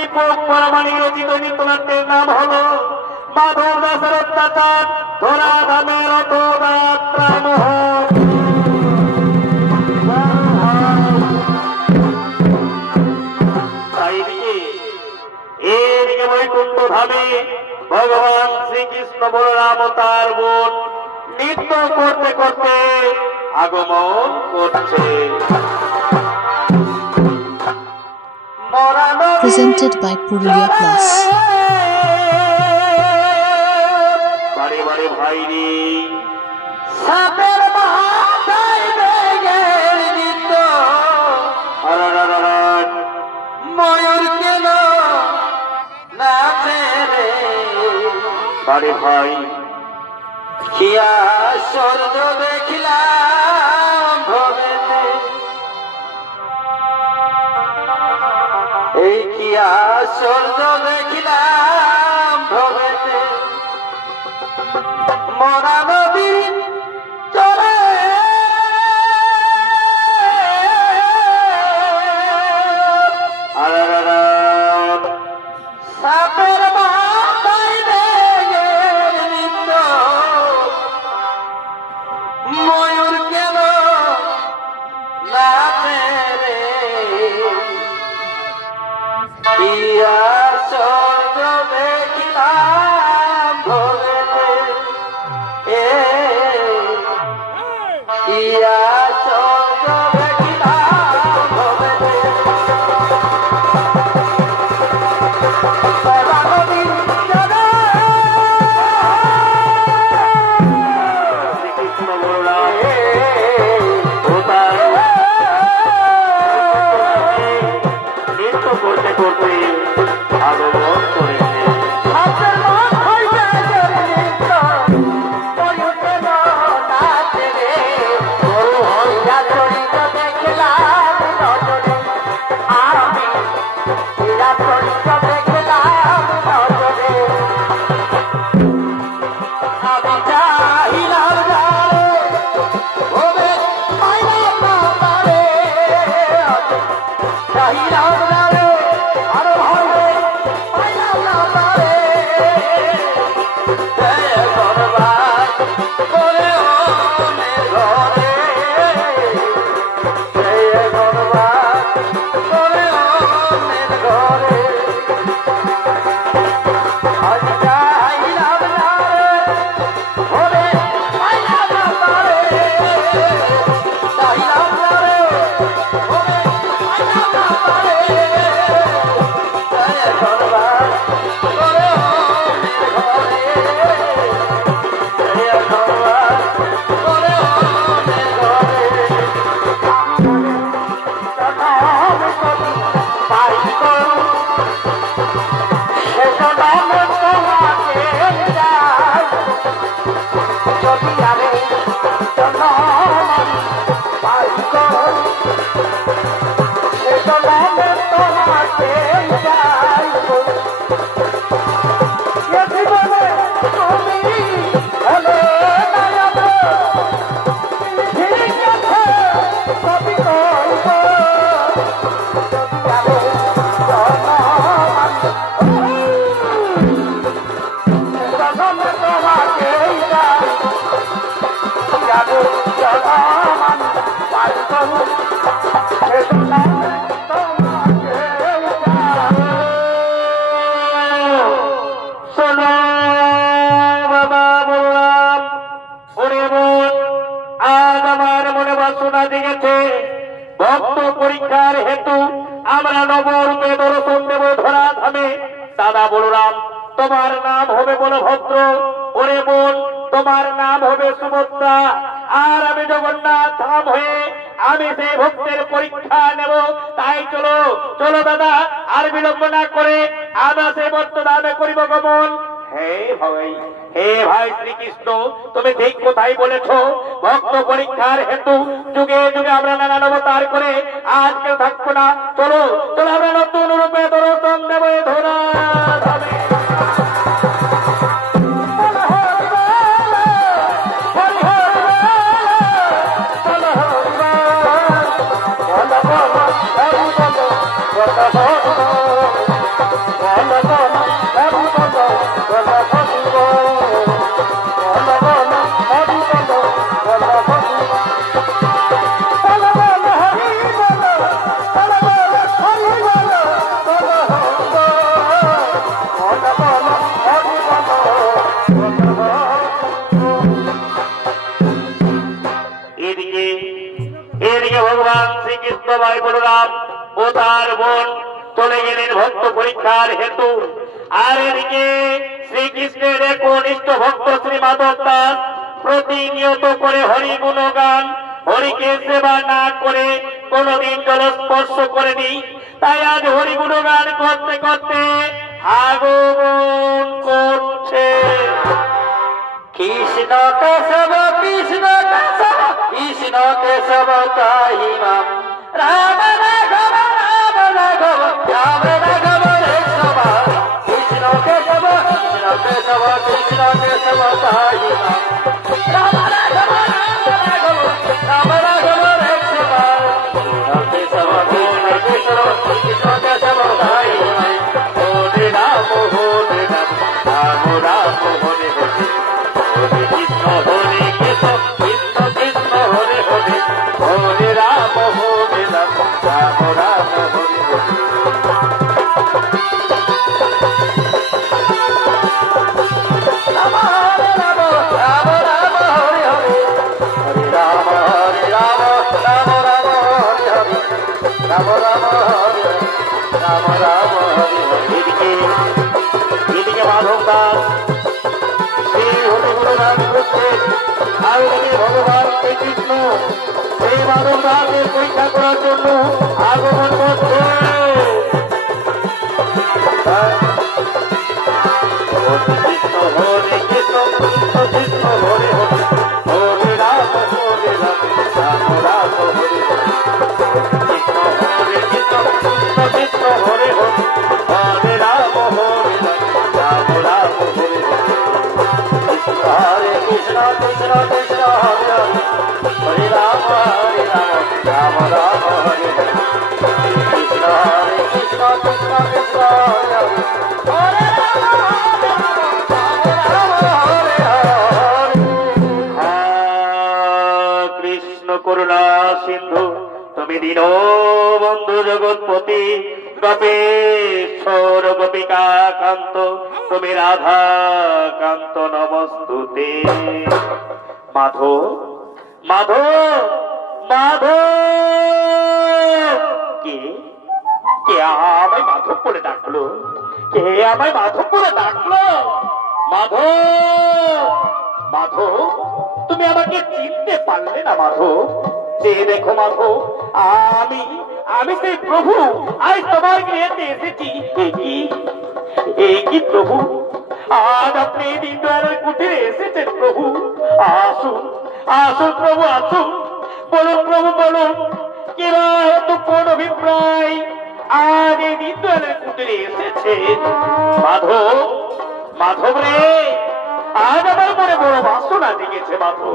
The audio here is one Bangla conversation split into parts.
দীপক পরমাণি রচিত নৃত্যনাট্যের নাম হলো মাধব দাসের অত্যাচার ধরা ধামের অটোযাত্রা মোহন। এদিকে বৈকুণ্ঠ ধামে ভগবান শ্রীকৃষ্ণ বলরাম ও তার বোন নৃত্য করতে করতে আগমন করছে। Presented by Purulia Plus. বারে বারে ভাইরি সাপের মাথায় বেগের নৃত্য ময়ূর কেন নাচে রে বারে ভাই কিয়া স্বর্গ দেখিলাম ভবেতে এই কিয়া স্বর্গ দেখিলাম ভবেতে মরা নদী চলে সাপের মাথায় বেগের নৃত্য ময়ূর কেন নাচে রে ইয়া স্বর্গ দেখিলাম ভবেতে ইয়া স্বর্গ দেখিলাম ভবেতে শ্রীকৃষ্ণ বলরাম নৃত্য করতে করতে আগমন করেছে। ভক্ত পরীক্ষার হেতু আমরা নবরূপে দর্শন দেব ধরা ধামে। দাদা বলরাম তোমার নাম হবে বলভদ্র, ওরে বোন তোমার নাম হবে সুভদ্রা, আর আমি জগন্নাথ ধাম হয়ে আমি সেই ভক্তের পরীক্ষা নেব। তাই চলো চলো দাদা, আর বিলম্ব না করে আমরা সেই বর্তমানে করিব গমন। হে ভাই শ্রীকৃষ্ণ, তুমি ঠিক কোথায় বলেছ। ভক্ত পরীক্ষার হেতু যুগে যুগে আমরা নানান অবতার করে আজকে থাকবো না। চলো চলো আমরা নতুন রূপে দর্শন দেব ধরা ধামে। ভক্ত পরীক্ষার হেতু। আর এদিকে শ্রীকৃষ্ণের একনিষ্ঠ ভক্ত শ্রী মাধব দাস প্রতিনিয়ত করে হরি গুণগান, হরিকে সেবা না করে কোনদিন জল স্পর্শ করেনি। তাই আজ হরি গুণগান করতে করতে আগমন করছে কৃষ্ণ কেশব কৃষ্ণ কেশব কৃষ্ণ কেশব তাহি মাম রাম রাঘব রাম রাঘব রাম রাঘব কেশব কৃষ্ণ কেশব কৃষ্ণ কেশব কৃষ্ণ কেশব তাহি মাম রাম রাঘব রাম রাঘব রাম রাঘব কেশব কৃষ্ণ কেশব কৃষ্ণ কেশব কৃষ্ণ কেশব তাহি মাম হরে রাম হরে রাম রাম রাম হরে হরে কৃষ্ণ হরে কৃষ্ণ কৃষ্ণ কৃষ্ণ হরে হরে হরে রাম হরে রাম রাম রাম হরে হরে রাম হরে রাম রাম রাম হরে হরে হরে রাম হরে রাম রাম রাম হরে হরে রাম রাম হরে রাম রাম হরে হরে এদিকে মাধব দাস সেই হরি গুণগান করছে। আর এদিকে ভগবান শ্রীকৃষ্ণ সেই মাধব দাসের পরীক্ষা করার জন্য আগমন করছে। কৃষ্ণ হরে কৃষ্ণ কৃষ্ণ কৃষ্ণ হরে হরে হরে রাম রাম রাম হরে হরে কৃষ্ণ হরে কৃষ্ণ কৃষ্ণ কৃষ্ণ হরে হরে হরে রাম রাম রাম হরে হরে কৃষ্ণ হরে কৃষ্ণ কৃষ্ণ কৃষ্ণ হরে হরে হরে রাম রাম রাম হরে হরে কৃষ্ণ হরে কৃষ্ণ কৃষ্ণ কৃষ্ণ হরে হরে হরে কৃষ্ণ করুণা সিন্ধু তুমি দীনবন্ধু জগৎপতি গোপেশ্বর গোপিকা কান্ত তুমি রাধা কান্ত নমস্তুতে। মাধব মাধব মাধব কে কে আমায় মাধব বলে ডাকলো? কে আমায় মাধব বলে ডাকলো? মাধব মাধব তুমি আমাকে চিনতে পারলে না মাধব? যে দেখো মাধব, আমি আমি সেই প্রভু আজ তোমার গৃহেতে এসেছি। এই কি প্রভু, আজ আপনি দীনদয়ালের কুটিরে এসেছেন প্রভু? আসুন আসুন প্রভু আসুন, বলুন প্রভু বলুন, কিবা হেতু কোন অভিপ্রায় আজ এই দীনদয়ালের কুটিরে এসেছে? মাধব মাধব রে, আজ আমার মনে বড় বাসনা জেগেছে মাধব।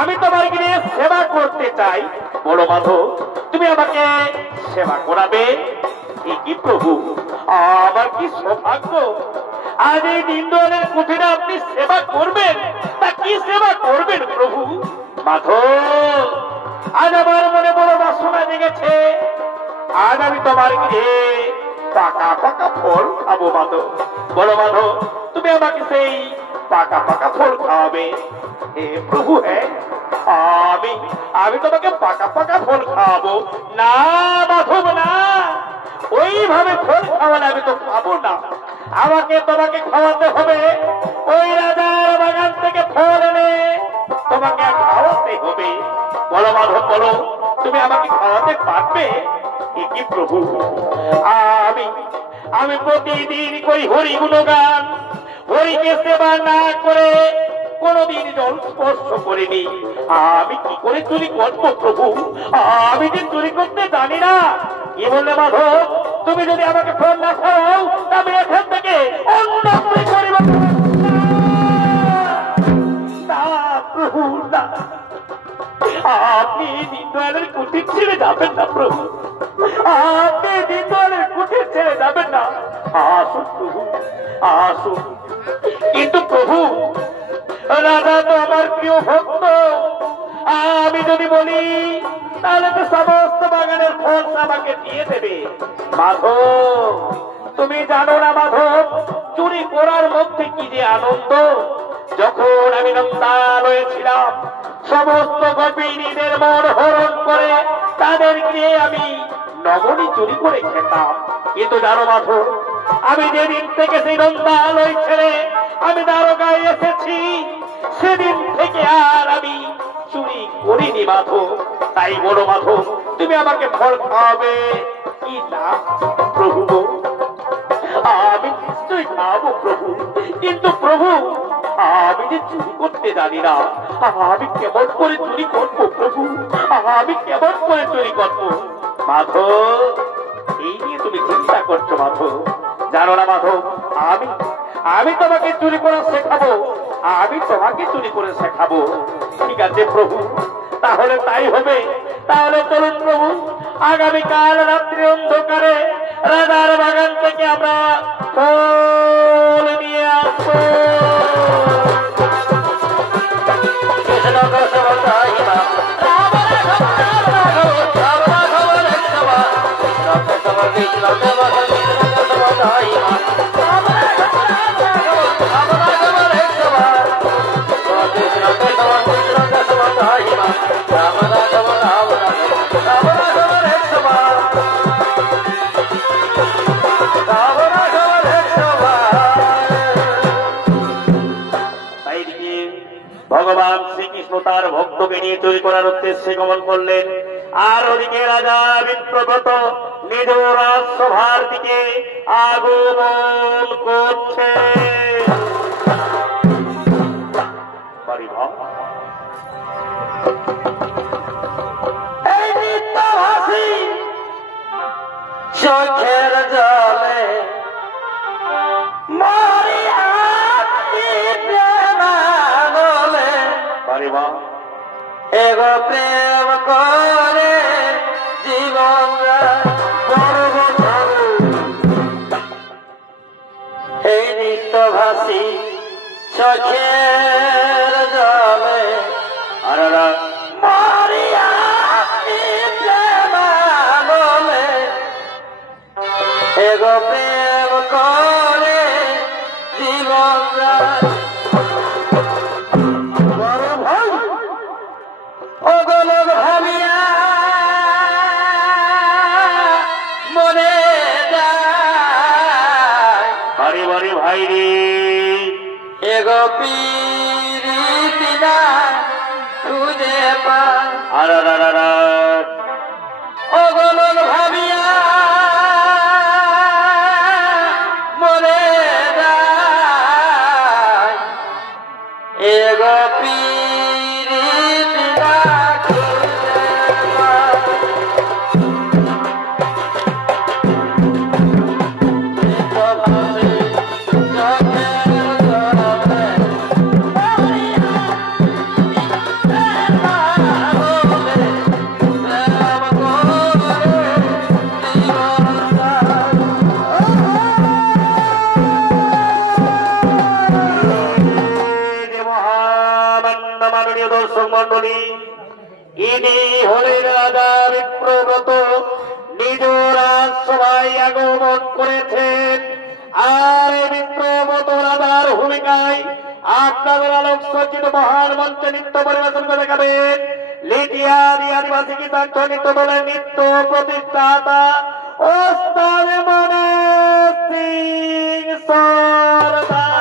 আমি তোমার গিয়ে সেবা করতে চাই। বড় মাধব, তুমি আমাকে সেবা করাবে? কি প্রভু, আমার কি সৌভাগ্য, আজ এই দীনদয়ালের কুঠিরে আপনি সেবা করবেন। তা কি সেবা করবেন প্রভু? মাধব, আজ আমার মনে বড় বাসনা জেগেছে, আজ আমি তোমার গিয়ে পাকা পাকা ফল খাবো মাধব। বড় মাধব, তুমি আমাকে সেই পাকা পাকা ফল খাওয়াবে? হে প্রভু, হ্যাঁ আমি তোমাকে পাকা পাকা ফল খাওয়াবো। না মাধব না, ওইভাবে ফল খাওয়ালে আমি তো খাবো না। আমাকে তোমাকে খাওয়াতে হবে, ওই রাজার বাগান থেকে ফল এনে তোমাকে খাওয়াতে হবে। বলো মাধব বলো, তুমি আমাকে খাওয়াতে পারবে? কি প্রভু, আমি প্রতিদিন করি হরি গুণগান, হরিকে সেবা না করে কোনদিন জল স্পর্শ করিনি। আমি কি করে চুরি করবো প্রভু? আমি যে চুরি করতে জানি না। কি বললে মাধব, তুমি যদি আমাকে ফোন না খাও তবে এখান থেকে অন্য চুরি করিব না প্রভু না। আপনি দীনদয়ালের কুটির ছেড়ে যাবেন না প্রভু, আপনি দীনদয়ালের কুটির ছেড়ে যাবেন না। আসুন প্রভু আসুন। কিন্তু প্রভু, রাধা তো আমার প্রিয় ভক্ত, আমি যদি বলি তাহলে তো সমস্ত বাগানের ফল আমাকে দিয়ে দেবে। মাধব, তুমি জানো না মাধব, চুরি করার মধ্যে কি যে আনন্দ। যখন আমি নন্দালয়ে ছিলাম, সমস্ত গোপিনীদের মন হরণ করে তাদেরকে আমি লবণই চুরি করে খেতাম। কিন্তু জানো মাধব, আমি যেদিন থেকে সেই নন্দালয় ছেড়ে আমি দ্বারকায় এসেছি, সেদিন থেকে আর আমি চুরি করিনি মাধব। তাই বলো মাধব, তুমি আমাকে ফল খাওয়াবে কি না? প্রভু, আমি নিশ্চয়ই খাবো প্রভু, কিন্তু প্রভু আমি যে চুরি করতে জানি না, আমি কেমন করে চুরি করবো প্রভু? আমি কেমন করে চুরি করবো? মাধব, এই নিয়ে তুমি চিন্তা করছো মাধব? জানো না মাধব, আমি তোমাকে চুরি করে শেখাবো, আমি তোমাকে চুরি করে শেখাবো। ঠিক আছে প্রভু, তাহলে তাই হবে। তাহলে চলুন প্রভু, আগামীকাল রাত্রি অন্ধকারে রাজার বাগান থেকে আমরা ফল নিয়ে আসবো। ভগবান শ্রীকৃষ্ণ তার ভক্তকে নিয়ে তৈরি করার উদ্দেশ্যে গমন করলেন। আর ওদিকে রাজা বিপ্রব্রত নিজ রাজসভার দিকে আগমন করছে। এই নিত্যভাসী চোখের জলে এগো প্রেম করে জীবন এই নিত্যভাসী চোখের জলে মারিয়া বলে এগো প্রেম করে জীবন ওগোলক ভাবিয়া মনে যায় বাড়ি বাড়ি ভাই রে, এগো পিরিতি না খুঁজে পায়। ওগোলক ভাবিয়া মনে যায় এগো পিরিতি না দর্শক মন্ডলী, ইনি হলেন রাজা বিপ্রব্রত, নিজ রাজসভায় আগমন করেছেন। আর বিপ্রব্রত রাজার ভূমিকায় আপনাদের আলোক সজ্জিত মহান মঞ্চে নৃত্য পরিবেশন করে দেখাবেন লিটিয়াদি আদিবাসী গীতার্থ নৃত্য দলের নৃত্য প্রতিষ্ঠাতা ওস্তাদ মনোজ সিং সরদার।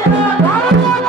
Oh,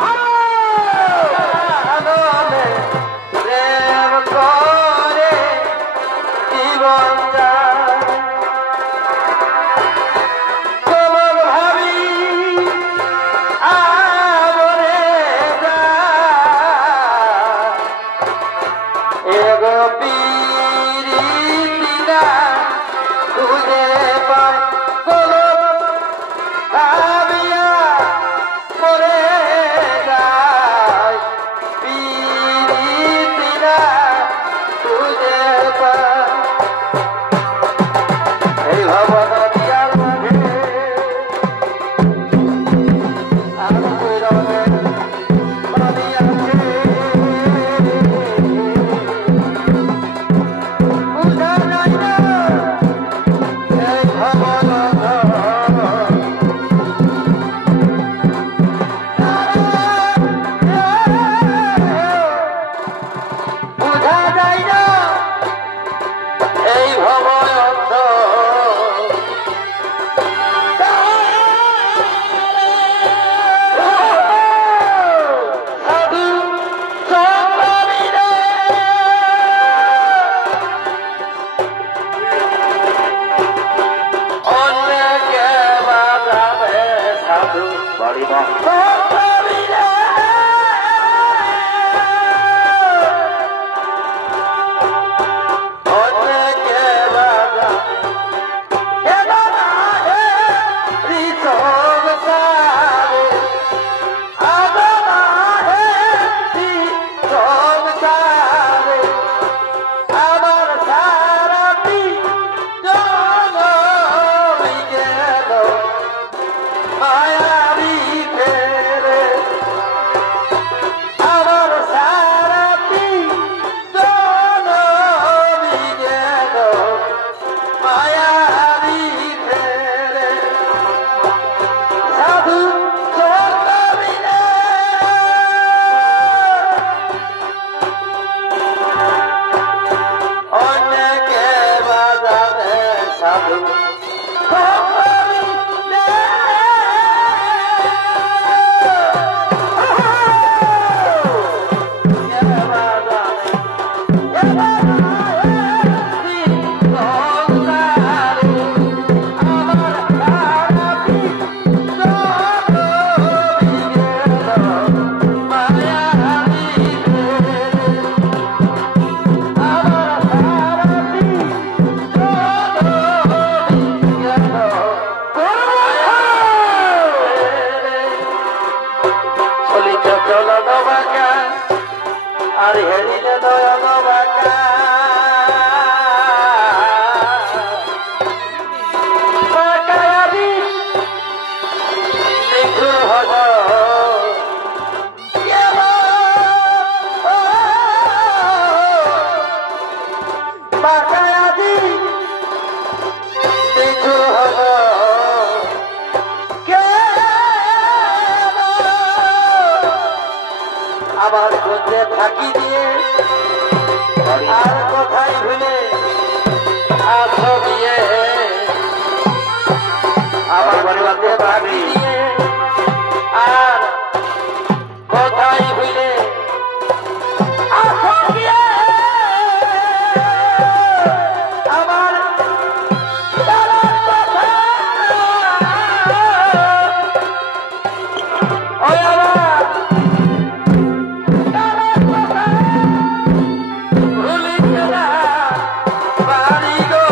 চলন বাঁকা আর হেরিলে নয়ন বাঁকা বাঁকায়াদি নিঠুর হল বাঁকায়াদি নিঠুর হল আবার কোথায় ফাঁকি দিয়ে আর কোথায় ভুলে আছো দিয়ে আবার কোথায় ফাঁকি দিয়ে আর কোথায় ভুলে আছো দিয়ে আমার তারার কথা ওই আমার ভুলি গেলা বাড়ি গো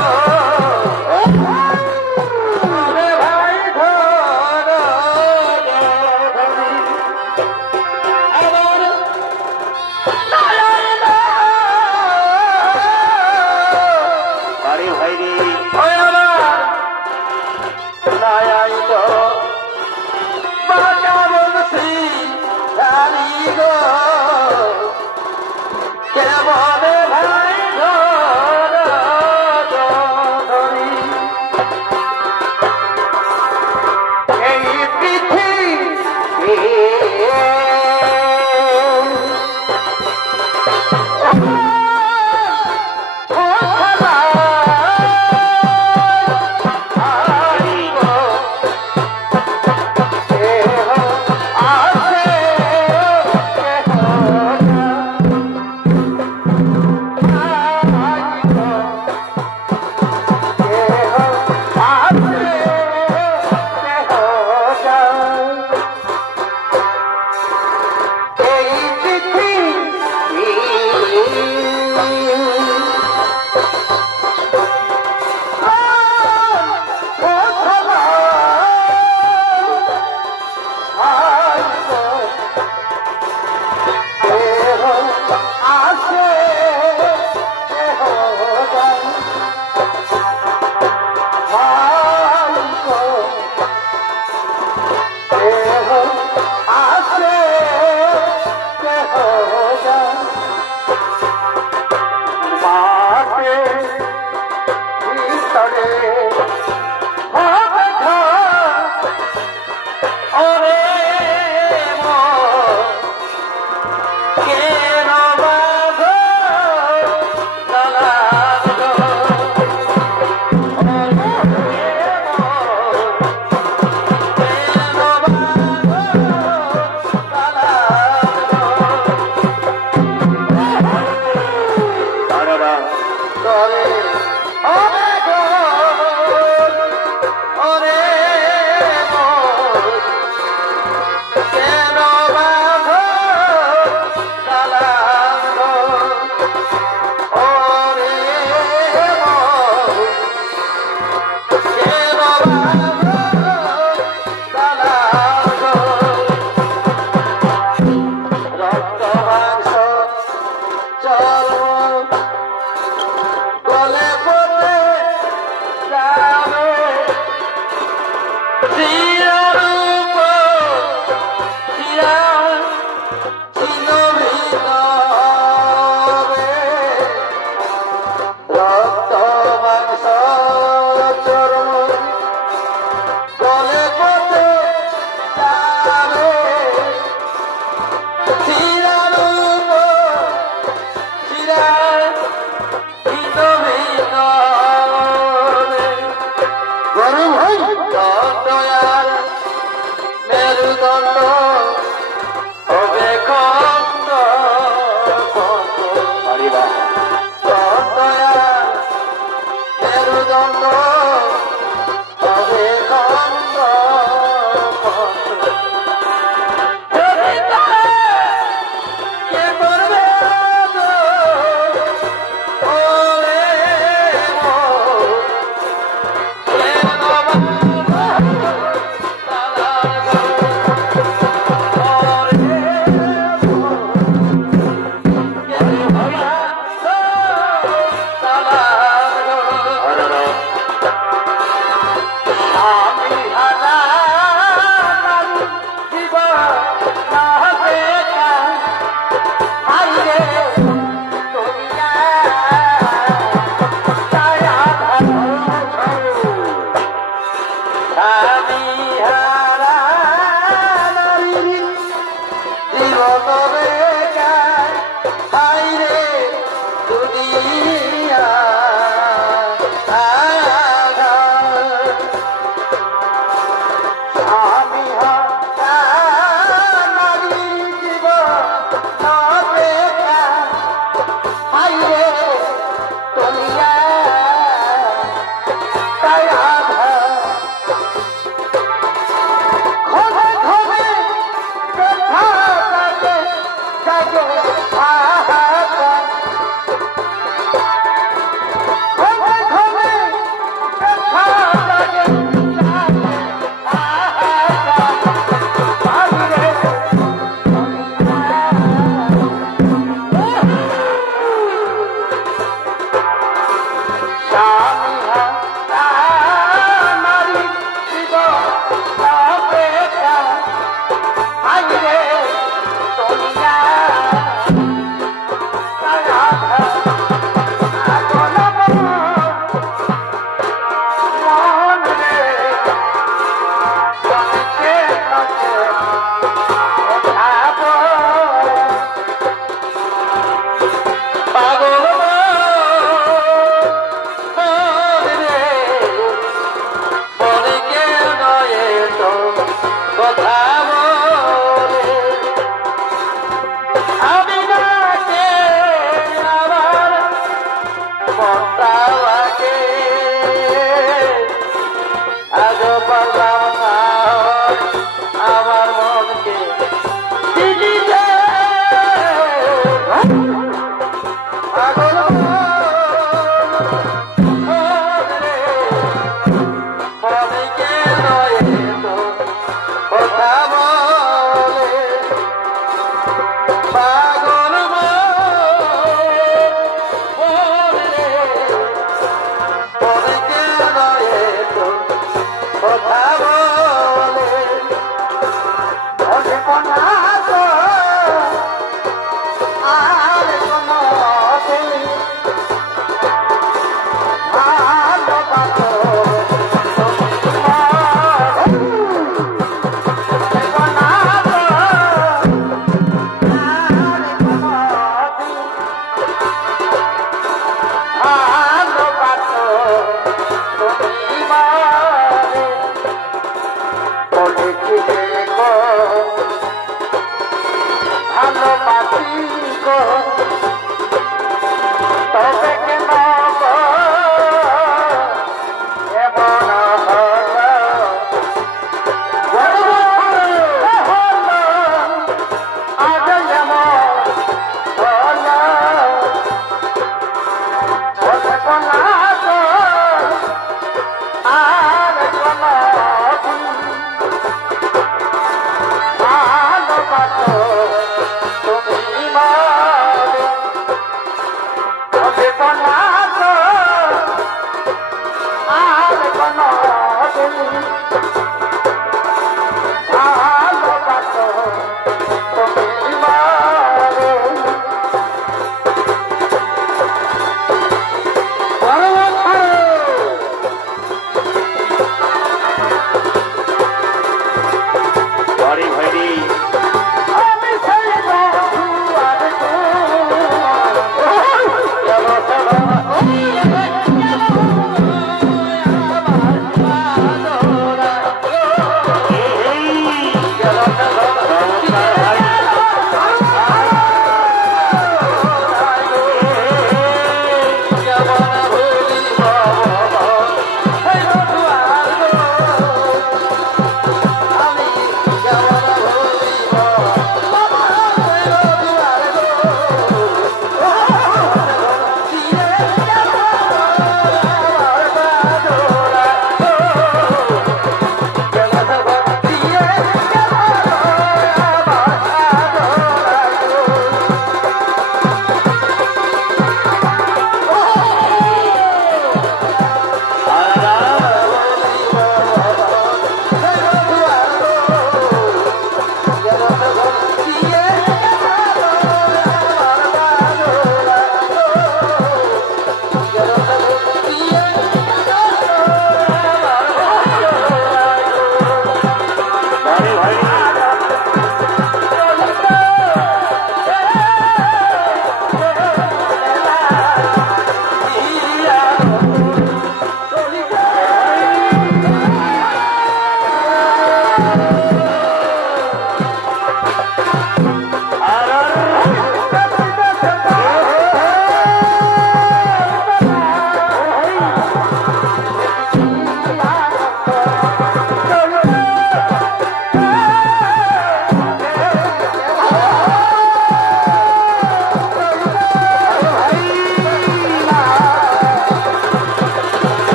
জীবনরে যায় হাইরে দুনিয়া আমি নারী জীবন হাইরে দুনিয়া তাই আধা ঘরে ঘরে দেখা থাকে জাগে হাহাকার ঘরে ঘরে দেখা জাগে আমার মনকে পাগল মনকে নয় তো কথা বলে পাগল মনকে নয় তো কথা বলে অনেক নাচ আর কোন ভালোবাসো ভালোবাসি গো তবে কেন এমন আজ যেমন আর কোন ভালোবাসো তুমি মা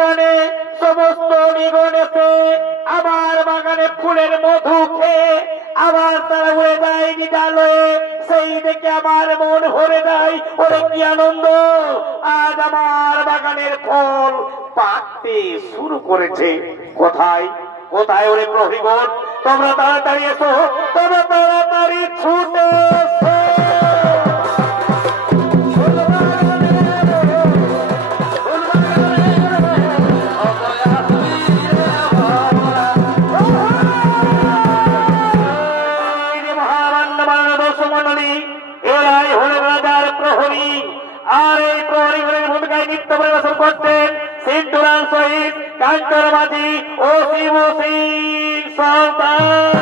বাগানে সমস্ত নিগণ এসে আমার বাগানে ফুলের মধু খেয়ে আবার তারা উড়ে যায় নিডালয়ে, সেই দেখে আমার মন ভরে যায়। ওরে কি আনন্দ, আজ আমার বাগানের ফল পাকতে শুরু করেছে। কোথায় কোথায় ওরে প্রহরীগণ, তোমরা তাড়াতাড়ি এসো, তোমরা তাড়াতাড়ি ছুটে এসো। এরাই হলেন রাজার প্রহরী, আর এই প্রহরীগুলির ভূমিকায় নৃত্য পরিবেশন করতেন সিন্ধুরাম শহীদ, কাঞ্চন মাঝি ও শিব সিং সর্দার।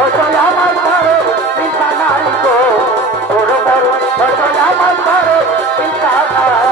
আমার ঘরে চিন্তা নাই গো তোর মোর আমার ঘরে চিন্তা নাই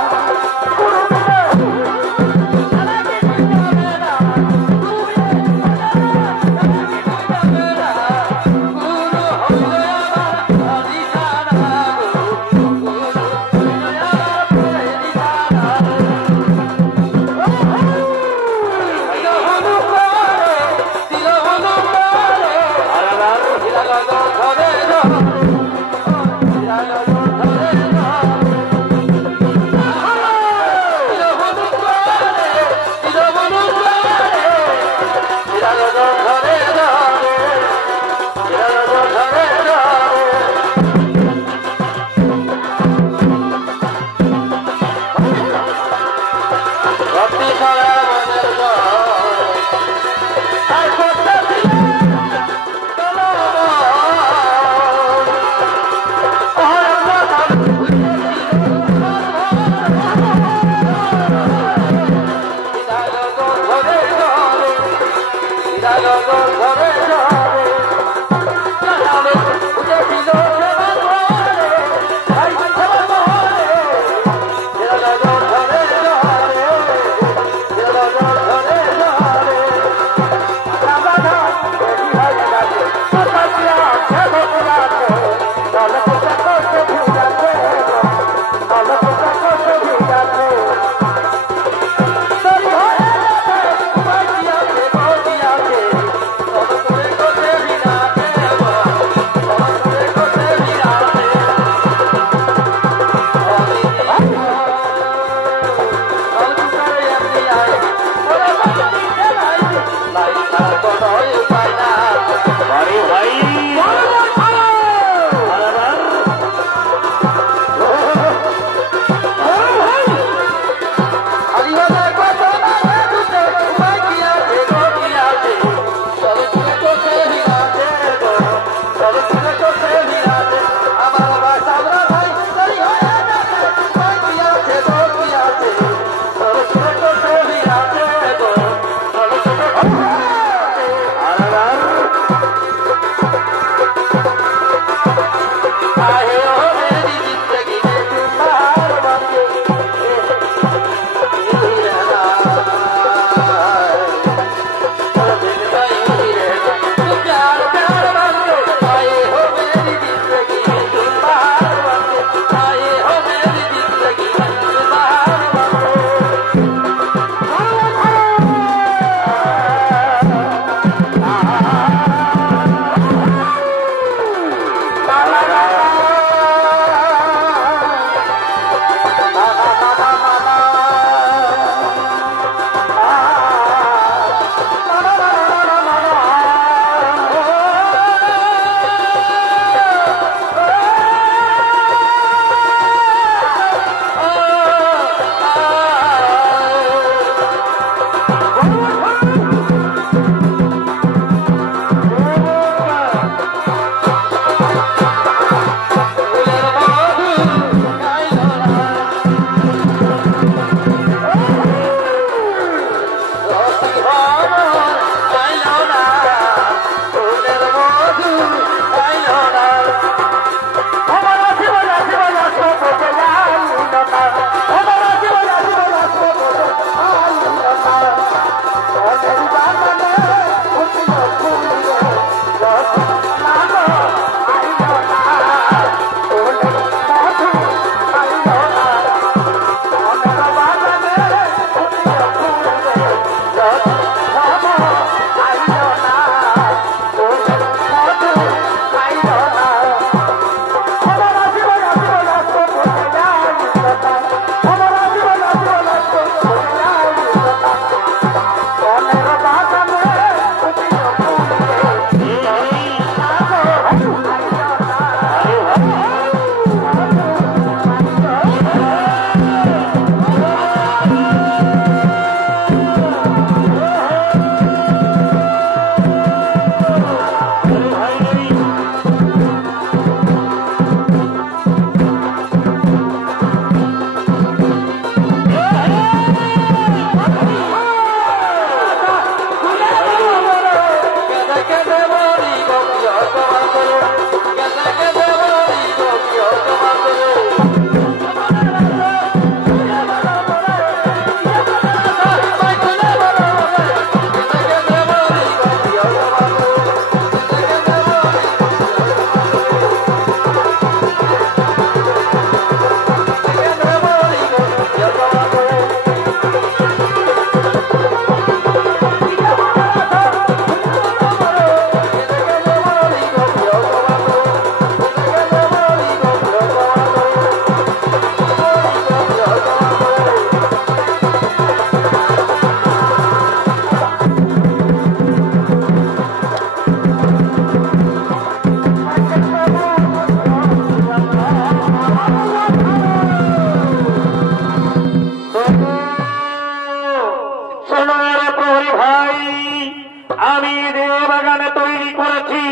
আমি যে বাগানে তৈরি করেছি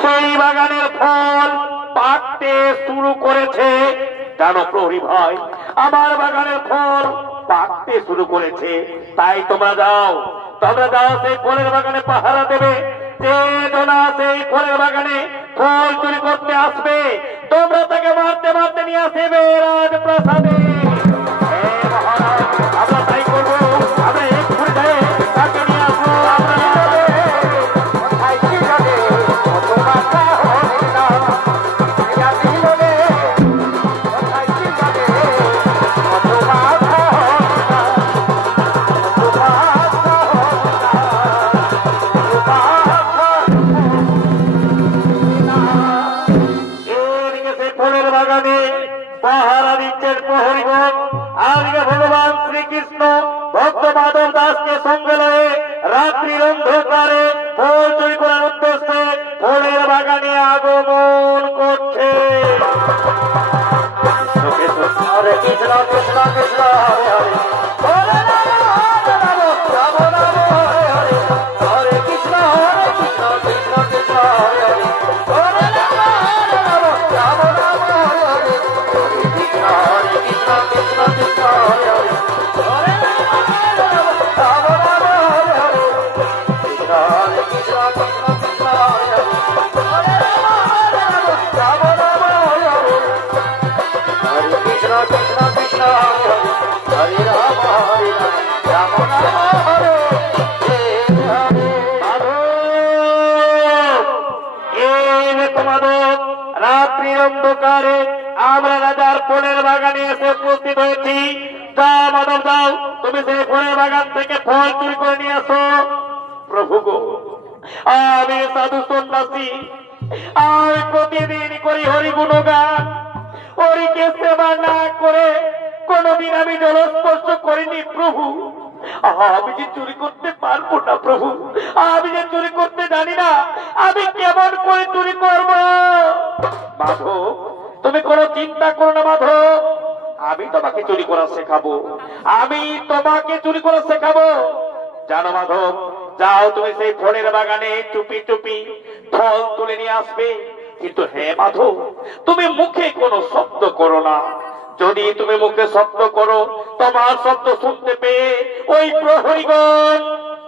সেই বাগানের ফল পাকতে শুরু করেছে। জানো প্রহরী ভাই, আমার বাগানের ফল পাকতে শুরু করেছে। তাই তোমরা যাও সেই ফলের বাগানে পাহারা দেবে। যে জনা সেই ফলের বাগানে ফল চুরি করতে আসবে, তোমরা তাকে মারতে মারতে নিয়ে আসবে রাজপ্রাসাদে। মহারাজ, আমরা তাই করবো। আমরা এক পর্যায়ে তাকে নিয়ে আসবো। পাহারা দিচ্ছেন প্রহরীগণ। আজকে ভগবান শ্রীকৃষ্ণ ভক্ত মাধব দাসকে সঙ্গে লয়ে রাত্রির অন্ধকারে ফল চুরি করার উদ্দেশ্যে ফলের বাগানে আগমন করছে। হরে কৃষ্ণ কৃষ্ণ কৃষ্ণ হরে হরে, হরে রাম রাম রাম হরে হরে, হরে কৃষ্ণ কৃষ্ণ কৃষ্ণ হরে হরে, হরে রাম রাম রাম হরে হরে, হরে কৃষ্ণ কৃষ্ণ কৃষ্ণ হরে হরে, হরে রাম রাম হরে হরে, হরে কৃষ্ণ কৃষ্ণ কৃষ্ণ হরে হরে, হরে রাম রাম হরে হরে, হরে কৃষ্ণ কৃষ্ণ কৃষ্ণ হরে হরে, হরে রাম হরে রাম রাম হরে মাধব। রাত্রির অন্ধকারে আমরা রাজার ফলের বাগানে এসে উপস্থিত হয়েছি। যা মাধব যাও, তুমি সেই ফলের বাগান থেকে ফল চুরি করে নিয়ে আসো। প্রভু গো, আমি সাধু সন্ন্যাসী, আমি প্রতিদিন করি হরি গুণগান। হরিকে সেবা না করে কোনদিন আমি জলস্পর্শ করিনি প্রভু। আমি যে চুরি করতে পারবো না প্রভু, আমি যে চুরি করতে জানি না, আমি কেমন করে চুরি করব? মাধব, তুমি কোনো চিন্তা করো না মাধব, আমি তোমাকে চুরি করা শেখাবো। আমি তোমাকে চুরি করা শেখাবো। জানো মাধব, যাও তুমি সেই ফলের বাগানে চুপি চুপি ফল তুলে নিয়ে আসবে। কিন্তু হে মাধব, তুমি মুখে কোনো শব্দ করো না। যদি তুমি মুখে শব্দ করো, তোমার শব্দ শুনতে পেয়ে ওই প্রহরীগণ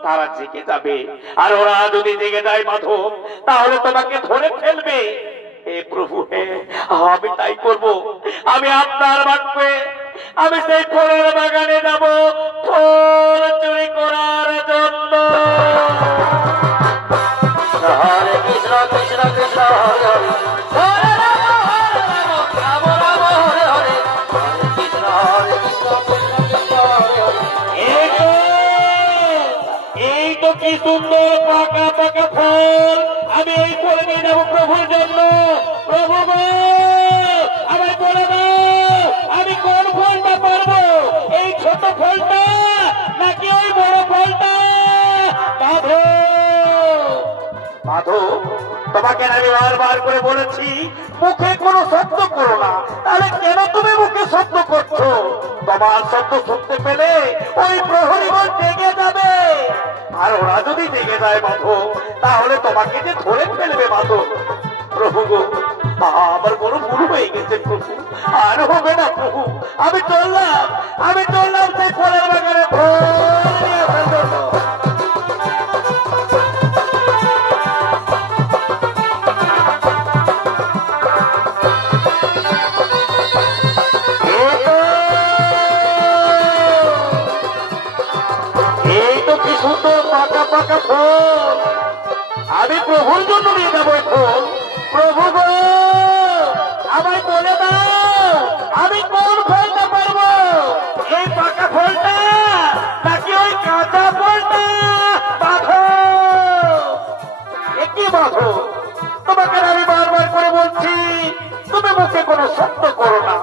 তারা জেগে যাবে। আর ওরা যদি জেগে যায় মাধব, তাহলে তোমাকে ধরে ফেলবে। হে প্রভু, হে, আমি তাই করব। আমি আপনার বাক্যে আমি সেই ফলের বাগানে যাব ফল চুরি করার জন্য। হরে কৃষ্ণ কৃষ্ণ কৃষ্ণ হরে হরে, হরে রাম রাম রাম হরে হরে, হরে কৃষ্ণ কৃষ্ণ কৃষ্ণ হরে হরে। এই তো কি সুন্দর পাকা পাকা ফল। আমি এই ফল নিয়ে যাবো প্রভুর জন্য। প্রভু গো, আমায় বলে দাও, আমি কোন ফলটা পারবো? এই ছোট ফলটা নাকি ওই বড় ফলটা? মাধব, মাধব, তোমাকে আমি বারবার করে বলেছি মুখে কোনো শব্দ করো না। তাহলে কেন তুমি মুখে শব্দ করছো? তোমার শব্দ শুনতে পেলে ওই প্রহরীগণ জেগে যাবে। আর ওরা যদি জেগে যায় মাধব, তাহলে তোমাকে যে ধরে ফেলবে মাধব। প্রভু গো, আমার বড় ভুল হয়ে গেছে প্রভু, আর হবে না প্রভু। আমি চললাম সেই ফলের বাগানে ফল নিয়ে আসার জন্য। এই তো কি সুন্দর পাকা পাকা ফল। আমি প্রভুর জন্য নিয়ে যাবো ফল। প্রভু গো, আমায় বলে দাও, আমি কোন ফলটা পারবো? এই পাকা ফলটা নাকি ওই কাঁচা ফলটা? বাঁধো, একই বাঁধো। তোমাকে আমি বারবার করে বলছি তুমি মুখে কোনো শব্দ করো না।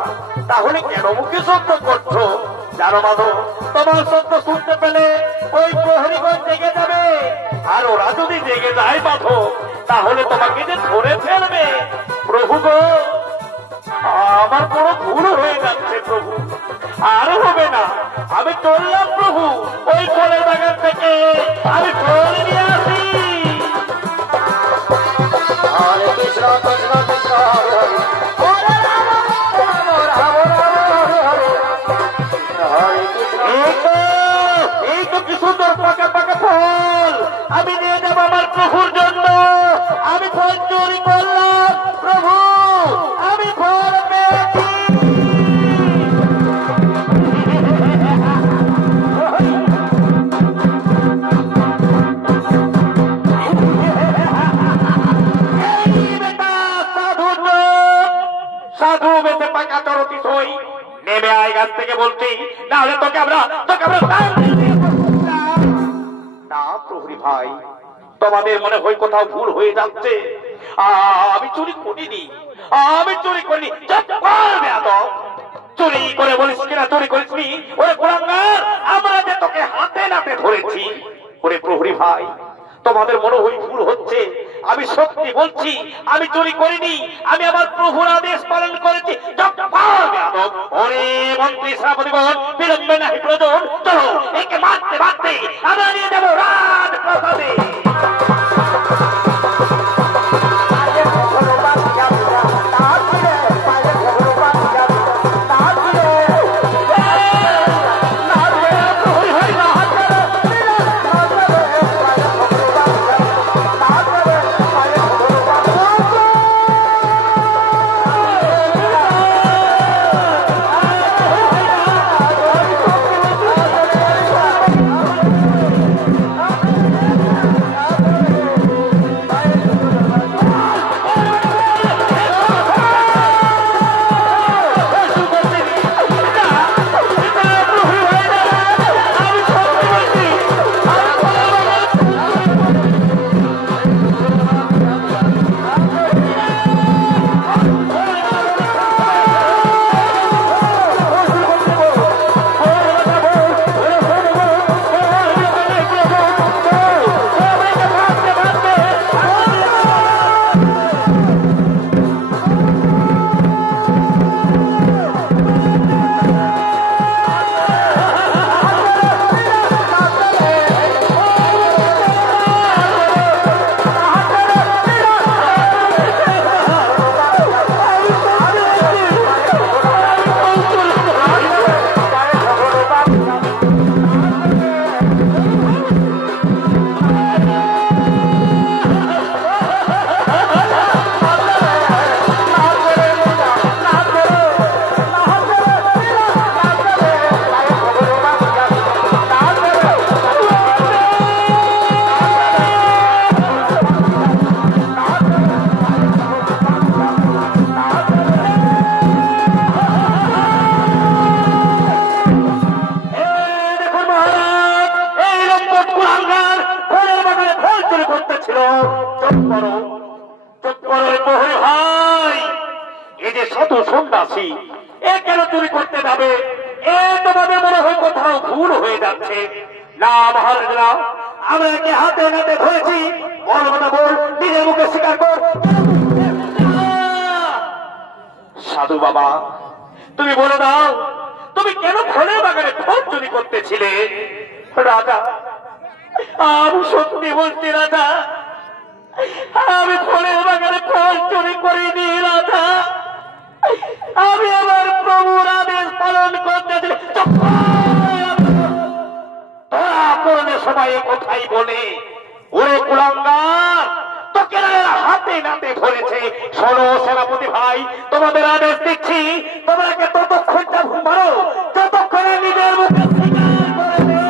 তাহলে কেন মুখে শব্দ করছো? জানো মাধব, তোমার শব্দ শুনতে পেলে ওই প্রহরীগণ জেগে যাবে। আর ওরা যদি জেগে যায় মাধব, তাহলে তোমাকে যে ধরে ফেলবে। প্রভু গো, আমার বড় ভুল হয়ে যাচ্ছে প্রভু, আর হবে না। আমি চললাম প্রভু, ওই ফলের বাগান থেকে আমি ফল নিয়ে আসি। আমি নিয়ে যাবো আমার প্রভুর জন্য। আমি ফল চুরি করলাম প্রভু, আমি ফল পেয়েছি। সাধু বেঁচে পাকা চরতি সই, নেমে আয় গাছ থেকে বলছি, না হলে তোকে আমরা না প্রহরী ভাই, তোমাদের মনে হয় কোথাও ভুল হয়ে যাচ্ছে। আমি চুরি করিনি, আমি চুরি করিনি। চুরি করে বলিস কিনা চুরি করিসনি? ওরে কুলাঙ্গার, আমরা যে তোকে হাতে নাতে ধরেছি। ওরে প্রহরী ভাই, তোমাদের মনে হয় ভুল হচ্ছে। আমি সত্যি বলছি, আমি চুরি করিনি, আমি আমার প্রভুর আদেশ পালন করেছি। ওরে মন্ত্রী শ্রাবণীগণ, বিলম্বে নাহি প্রয়োজন, চলো একে মারতে মারতে আমরা নিয়ে যাবো রাজপ্রাসাদে। সন্ন্যাসী এ কেন চুরি করতে যাবে? এ তোমাদের মনে হয় কোথাও ভুল হয়ে যাচ্ছে। না মহারাজরা, আমরা একে হাতে নাতে ধরেছি। বল কথা বল, নিজের মুখে স্বীকার কর। সাধু বাবা, তুমি বলে দাও, তুমি কেন ফলের বাগানে ফল চুরি করতেছিলে? রাজা, আমি সত্যি বলছি রাজা, আমি ফলের বাগানে ফল চুরি করিনি রাজা। আমি আমার প্রভুর আদেশ পালন করতেছি। তোরা করলে সবাই কোথায় বলে, ওরে কুলাঙ্গার, তোকে হাতে নাতে ধরেছে। শোনো সেনাপতি ভাই, তোমাদের আদেশ দিচ্ছি, তোমরাকে ততক্ষণটা মারো যতক্ষণে নিজের মুখে স্বীকার করে দে।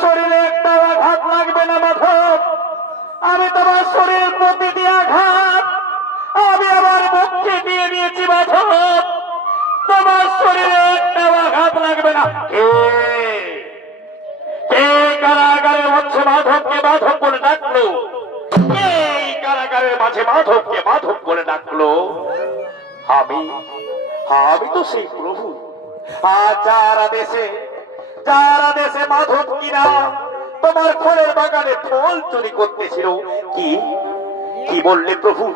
শরীরে একটা আঘাত লাগবে না মাধব। আমি তোমার শরীরের প্রতিটি আঘাত আমি আমার মুখে দিয়ে দিয়েছি মাধব। তোমার শরীরে একটা আঘাত লাগবে না। কে কারাগারের মধ্যে মাধবকে মাধব বলে ডাকলো? কে এই কারাগারের মাঝে মাধবকে মাধব বলে ডাকলো? আমি তো সেই প্রভু। আর যারা দেশে মাধব কিনা তোমার ফলের বাগানে ফল চুরি করতেছিল। কি বললে প্রভু?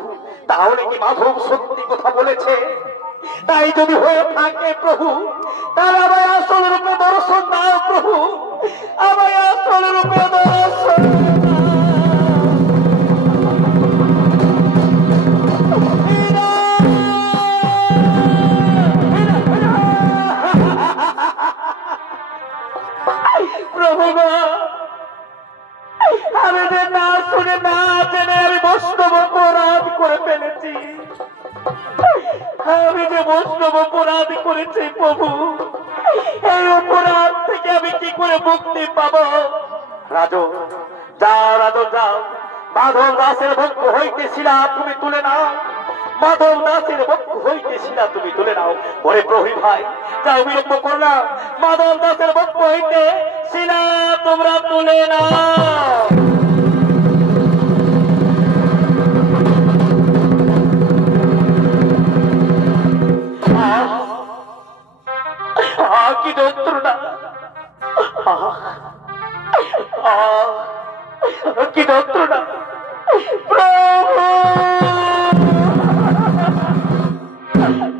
তাহলে কি মাধব সত্যি কথা বলেছে? তাই যদি হয়ে থাকে প্রভু, তাহলে আমায় আসল রূপে দর্শন দাও প্রভু, আমায় আসল রূপে দর্শন প্রভু। আমি যে না শুনে না জেনে আমি বৈষ্ণব অপরাধ করে ফেলেছি। আমি যে বৈষ্ণব অপরাধ করেছি প্রভু, এই অপরাধ থেকে আমি কি করে মুক্তি পাবো? রাজো যাও, মাধব দাসের ভক্ত হইতেছিলা তুমি তুলে নাও, মাধব দাসের ভক্ত হইতেছিলা তুমি তুলে নাও। ওরে প্রহরী ভাই, যাও বিলম্ব করলা, মাধব দাসের ভক্ত হইতে শিলা তোমরা তুলে নাও। কি যন্ত্রণা, কি যন্ত্রণা প্রভু!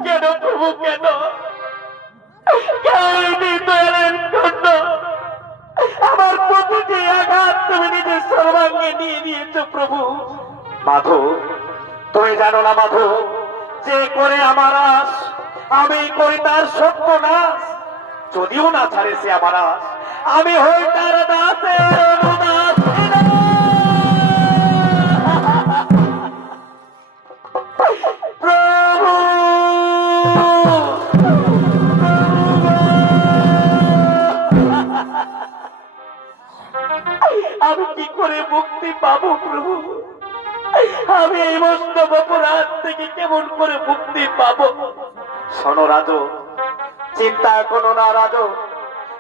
কেন প্রভু, কেন আমার প্রতিটি আঘাত তুমি নিজের সর্বাঙ্গে নিয়ে নিয়েছ প্রভু। মাধব, তুমি জানো না মাধব, যে করে আমার আশ আমি করি তার সর্বনাশ। যদিও না ছাড়ে সে আমার আশ, আমি হই তার দাসের অনুদাস। প্রভু, আমি কি করে মুক্তি পাবো প্রভু? আমি এই বৈষ্ণব অপরাধ থেকে কেমন করে মুক্তি পাবো? শোনো রাজো, চিন্তা করো না রাজো,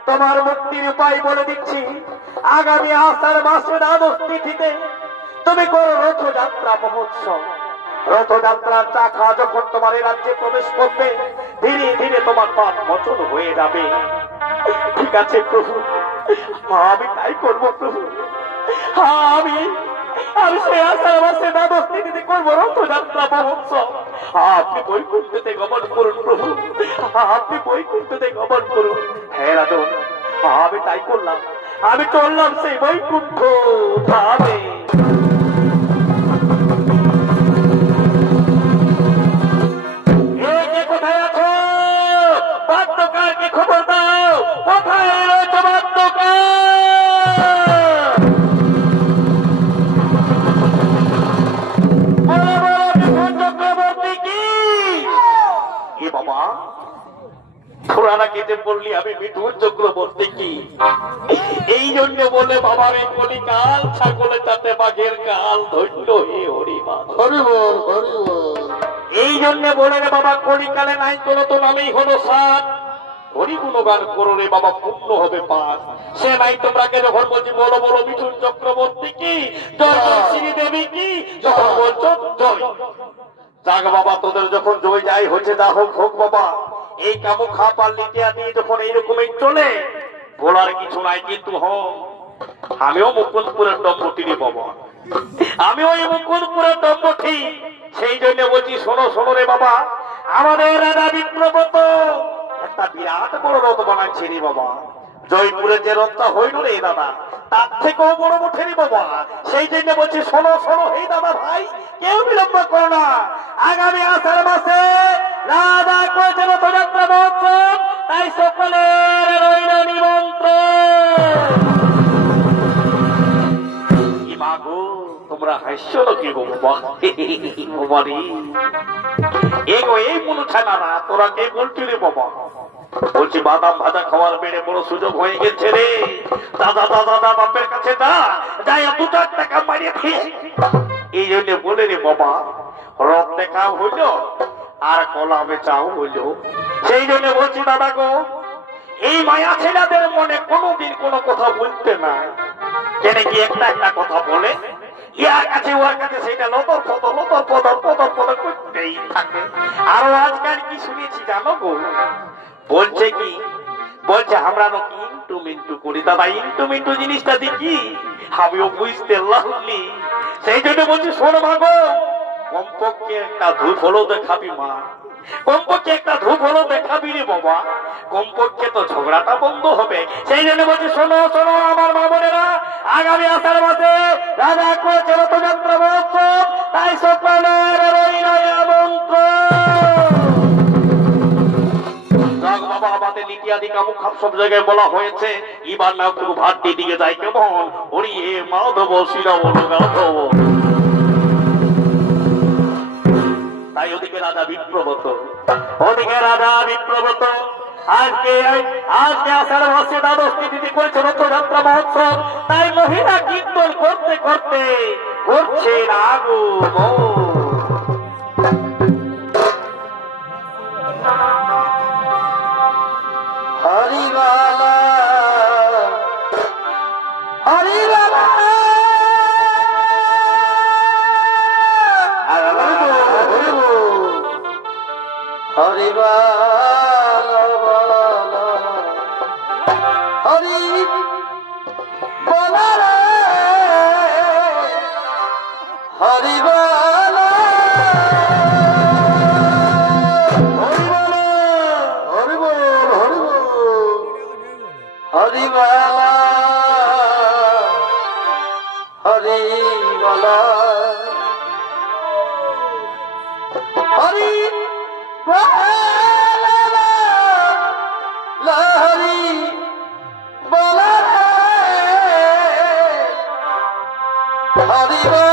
তোমার মুক্তির উপায় বলে দিচ্ছি। আগামী আষাঢ় মাসের দ্বাদশ তিথিতে তুমি করো রথযাত্রা মহোৎসব। রথযাত্রার চাকা যখন তোমার এই রাজ্যে প্রবেশ করবে, ধীরে ধীরে তোমার পাপ মোচন হয়ে যাবে। ঠিক আছে প্রভু, আমি তাই করবো প্রভু। আমি সেই আষাঢ় মাসের দ্বাদশ তিথিতে করবো রথযাত্রা মহোৎসব। আপনি বৈকুণ্ঠতে গমন করুন প্রভু, আপনি বৈকুণ্ঠতে গমন করুন। হ্যাঁ রাজন, আমি তাই করলাম, আমি চললাম সেই বৈকুণ্ঠ ধামে। কোথায় আছো? বাদ্যকারকে খবর দাও, কোথায় রয়েছে বাদ্যকার? বাবা, পুরানা কেটে পড়লি আমি মিঠুন চক্রবর্তী কি? এই জন্য বলে বাবার এই কলিকাল ছাগলে চাতে বাঘের কাল ধন্য হে হরিমা হরিবল হরিবল। এই জন্য বলে রে বাবা, কলিকালে নাই কোনো তো নামেই হলো সাত। হরি গুণগান করো রে বাবা, পূর্ণ হবে পাঠ। সে নাই তোমরাকে যখন বলছি বলো বলো মিঠুন চক্রবর্তী কি, জয় শ্রীদেবী কি, যখন বলছো জয়। যাক বাবা, তোদের যখন জয় যাই হচ্ছে যা হোক হোক বাবা। এই কামু খাপার লিটিয়া দিয়ে যখন এইরকমই চলে, বলার কিছু নাই। কিন্তু আমিও মুকুন্দপুরের দম্পতি রে বাবা, আমিও এই মুকুন্দপুরের দম্পতি। সেই জন্য বলছি, শোনো শোনো রে বাবা, আমাদের রাজা বিপ্রবত একটা বিরাট বড় রথ বানাচ্ছে রে বাবা। জয়পুরের যে রথটা হইল রে দাদা, তার থেকেও বড় ওঠে রে বাবা। সেই জন্য বলছি, শোনো শোনো হে দাদা ভাই, কেউ বিলম্ব করো না। আগামী আষাঢ় মাসে রাজা করেছে রথযাত্রা মহোৎসব, তাই সকলের রইল নিমন্ত্রণ। কি মাগো, তোমরা হাস্য কি বাবা? এই মনু ছানা না, তোরা কে বলছি রে বাবা? বলছি বাদাম ভাজা খাওয়ার বেড়ে বড় সুযোগ হয়ে গেছে রে। দাদা দাদা দাদা বাপের কাছে যাই 2 টাকা মারিয়ে খেয়ে। এই জন্য বলে রে বাবা, রথ দেখা হইল আর কলা বেচাও হইল। সেই জন্য বলছি দাদা গো, এই মায়া ছেলেদের মনে কোনোদিন কোনো কথা বলতে না, কেন কি একটা একটা কথা বলে ইয়ার কাছে ওর কাছে সেটা লতর পদর করতেই থাকে। আরো আজকাল কি শুনেছি জানো গো, বলছে কি, বলছে আমরা নাকি ইন্টু মিন্টু করি। দাদা ইন্টু মিন্টু জিনিসটা দেখি আমিও বুঝতে লাগলি। সেই জন্য বলছি শোনো ভাগো, কমপক্ষে একটা ধূপ হলো দেখাবি মা, কমপক্ষে একটা ধূপ হলো দেখাবি রে বাবা, কমপক্ষে তো ঝগড়াটা বন্ধ হবে। সেই জন্য বলছি শোনো শোনো আমার মা বোনেরা, আগামী আষাঢ় মাসে রাজা করেছে রথযাত্রা মহোৎসব, তাই সকলের রইল আমন্ত্রণ। বাবা আমাদের নীতি কামুক সব জায়গায় বলা হয়েছে, এবার না একটু ভাত দিকে যাই কেমন, ওরি হে মাধব শিরা বলো গাধব। তাই ওদিকে রাজা বিপ্রবত, ওদিকে রাজা বিপ্রবত আজকে আষাঢ় মাসে দ্বাদশ তিথিতে করেছে রথযাত্রা মহোৎসব, তাই মহিলা কীর্তন করতে করতে করছে আগমন। হরিবালা হরিবালা হরিবালা হরি বলা রে হরিবালা হরিবালা হরিবালা হরি লহরি বলা হরিবালা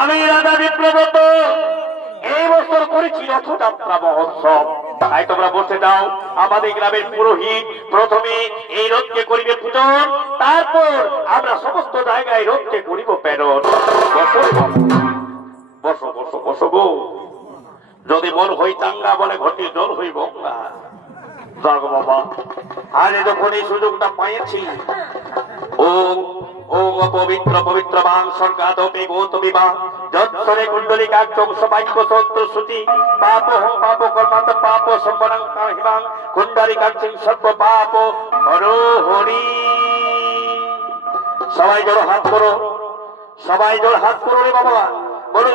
আমি রাজা বিপ্রবত এই বছর করেছি রথযাত্রা মহোৎসব, তাই তোমরা বসে যাও। আমাদের গ্রামের পুরোহিত প্রথমে এই রথকে করিবে পূজন, তারপর আমরা সমস্ত জায়গায় রথকে করিব প্রেরণ। বসো বসো বসো বসো গো। যদি মন হই চাঙ্গা বলে ঘটি জল হই গঙ্গা। যাক বাবা, আজ যখন এই সুযোগটা পাইছি, ও ও পবিত্র পবিত্র বাং স্বর্গাদপি গৌতমী বা যৎসরে কুণ্ডলিকা চৌষ বাক্য তন্ত্র শ্রুতি পাপ হং পাপ কর্মাত পাপ সম্বরং কাহিমাং কুণ্ডলিকা সিং সর্ব পাপ হরো হরি। সবাই জোড় হাত করো, সবাই জোড় হাত করো রে বাবা। বলো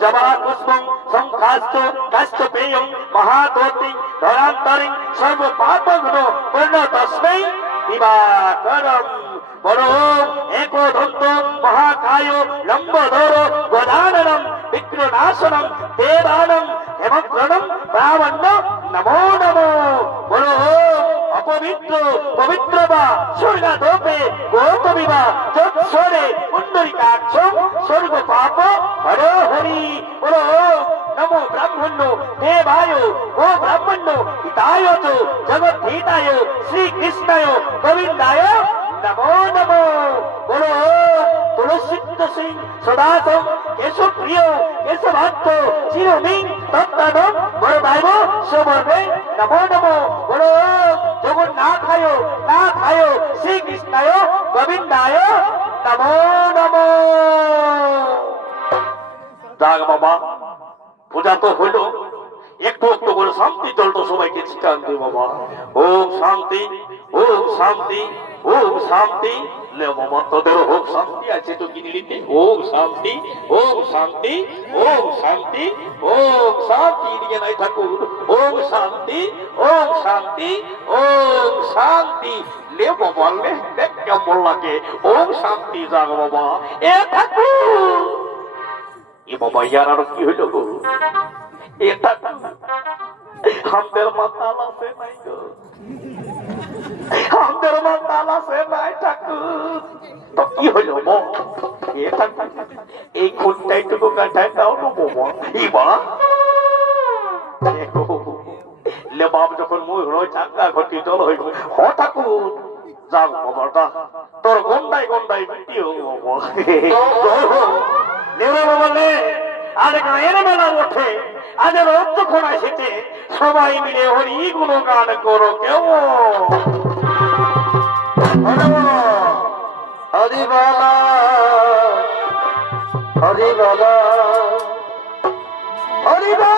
জবা পুষ্পং সংখ্যাস্ত কাস্ত পেয়ং মহাদোতিং ধরান্তরিং সর্ব পাপঘ্ন পূর্ণ তস্মৈ দিবাকরম। বলো একদন্ত মহাকায় লম্বধর গদাননম বিঘ্ননাশনম দেবানম হেমগ্রণম ব্রাহ্মণ্য নমো নমো। বলো অপবিত্র পবিত্র বা স্বর্গাদপে গৌতমী বা যৎসরে কুণ্ডলিকাক্ষং স্বর্গ পাপ হরো হরি। বলো নমো ব্রাহ্মণ্য দেবায় ও ব্রাহ্মণ্য হিতায় চ জগদ্ধিতায় শ্রীকৃষ্ণায় গোবিন্দায় নমো নমো। বলো তুলসীত্য সিং সদাসং কেশব প্রিয় কেশবাত্ম চিরমিং তত্তানম বরদাইব সমর্বে নমো নমো। বলো জগন্নাথায় নাথায় শ্রীকৃষ্ণায় গোবিন্দায় নমো নমো। যাক বাবা, পূজা তো হইল, একটু একটু করে শান্তি জল তো সবাইকে ছিটান দে বাবা। ওম শান্তি ওম শান্তি ওম শান্তি। লে বাবা, তোদেরও হোক শান্তি আছে তো কিনে নিতে। ওম শান্তি ওম শান্তি ওম শান্তি ওম শান্তি দিকে নাই ঠাকুর। ওম শান্তি ওম শান্তি ওম শান্তি। লে বাবা লে, দেখ কেমন লাগে। ওম শান্তি। যাক বাবা, এ ঠাকুর এ বাবা, ইয়ার আরো কি হইল গো? এটা আমাদের মাতাল আছে নাই গো, আমাদের মাতাল আছে নাই ঠাকুর। তো কি হইল মো? এ ঠাকুর এই খুনটাইটুকু কাটায় দাও না বাবা। ইবা লে বাপ যখন মুই হলো চাঙ্গা ঘটি জল হইব। হ ঠাকুর যাক বাবা, তোর গন্ডাই গন্ডাই বৃদ্ধি হোক বাবা। লেরে বাবা লে, আর গায়ের মেলা ওঠে, আজ রক্তক্ষণ এসেছে, সবাই মিলে হরি গুলো গান করো কেউ। হরিবলা হরিবলা হরিবলা